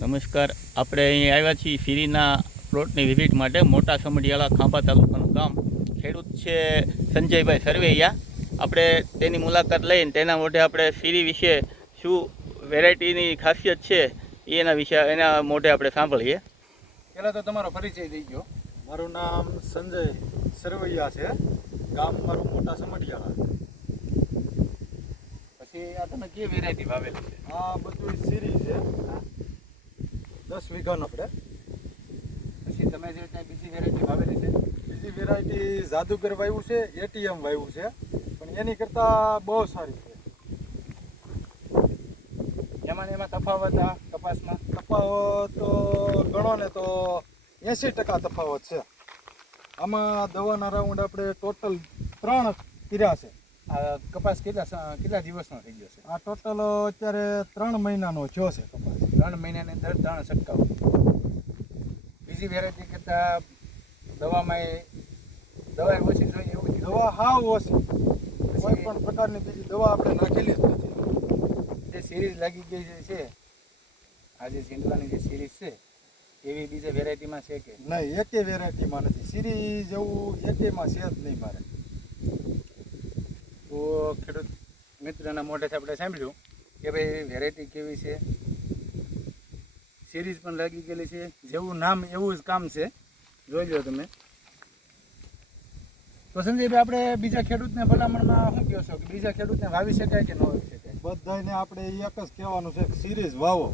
નમસ્કાર. આપણે અહીં આવ્યા છીએ ફીરીના પ્લોટની વિઝિટ માટે. મોટા સમઢિયાળા ખાંભા તાલુકાનું ગામ. ખેડૂત છે સંજયભાઈ સરવૈયા. આપણે તેની મુલાકાત લઈને તેના મોઢે આપણે ફીરી વિશે શું વેરાયટીની ખાસિયત છે એના મોઢે આપણે સાંભળીએ. પહેલાં તો તમારો પરિચય દઈ ગયો. મારું નામ સંજય સરવૈયા છે. ગામ મારું મોટા સમઢિયાળા. પછી આ તમે કેવી વેરાયટી વાવેલી છે? આ બધું સીરી છે, 10 વીઘાનો. આપણે પછી તમે જે ત્યાં બીજી વેરાયટી વાવેલી છે? બીજી વેરાયટી જાદુગર વાવ્યું છે, એટીએમ વાવ્યું છે, પણ એની કરતાં બહુ સારી છે. એમાં તફાવત આ કપાસમાં? તફાવત તો ગણો ને તો 80% તફાવત છે. આમાં દવાના રાઉન્ડ આપણે ટોટલ 3 કર્યા છે. આ કપાસ કેટલા દિવસનો થઈ ગયો છે? આ ટોટલ અત્યારે 3 મહિનાનો થયો છે કપાસ. 3 મહિનાની અંદર 3 છંટકાવ. બીજી વેરાયટી કરતાં દવા ઓછી જોઈએ એવું છે? દવા હાવ ઓછી, કોઈ પણ પ્રકારની બીજી દવા આપણે નાખેલી જ નથી. જે સિરીઝ લાગી ગઈ છે, આ જે ઝીંડવાની જે સિરીઝ છે એવી બીજા વેરાયટીમાં છે કે નહીં? એકે વેરાયટીમાં નથી. સિરીઝ જેવું એકેમાં છે જ નહીં મારે. તો ખેડૂત મિત્રના મોઢેથી આપણે સાંભળ્યું કે ભાઈ વેરાયટી કેવી છે, સિરીઝ પણ લાગી ગયેલી છે, જેવું નામ એવું જ કામ છે. જોઈ લો તમે. તો સંજયભાઈ, આપણે બીજા ખેડૂતને ભલામણમાં શું કહો છો કે બીજા ખેડૂતને વાવી શકાય કે ન વાવી શકાય? બધાને આપણે એક જ કહેવાનું છે કે સિરીઝ વાવો.